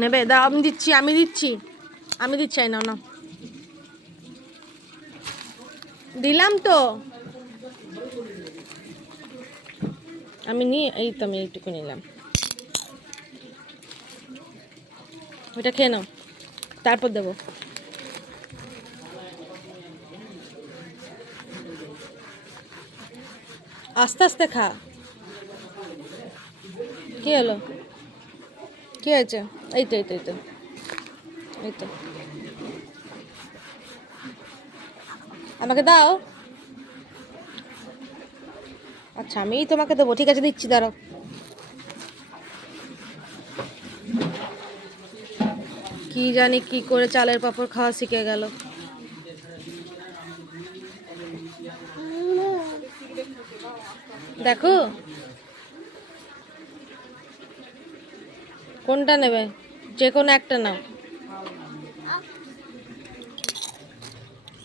নেবে দাও, আমি দিচ্ছি নাও না, দিলাম তো আমি এই তো আমি এইটুকু নিলাম, ওইটা খেয়ে নাও তারপর দেবো। আস্তে আস্তে খা। কি হলো, কি হয়েছে? এই তো এই তো আমাকে দাও। আচ্ছা আমিই তোমাকে দেবো, ঠিক আছে দিচ্ছি, দাঁড়াও। কি জানি কি করে চালের পাঁপড় খাওয়া শিখে গেল। দেখো কোনটা নেবে, যে কোনো একটা নাও।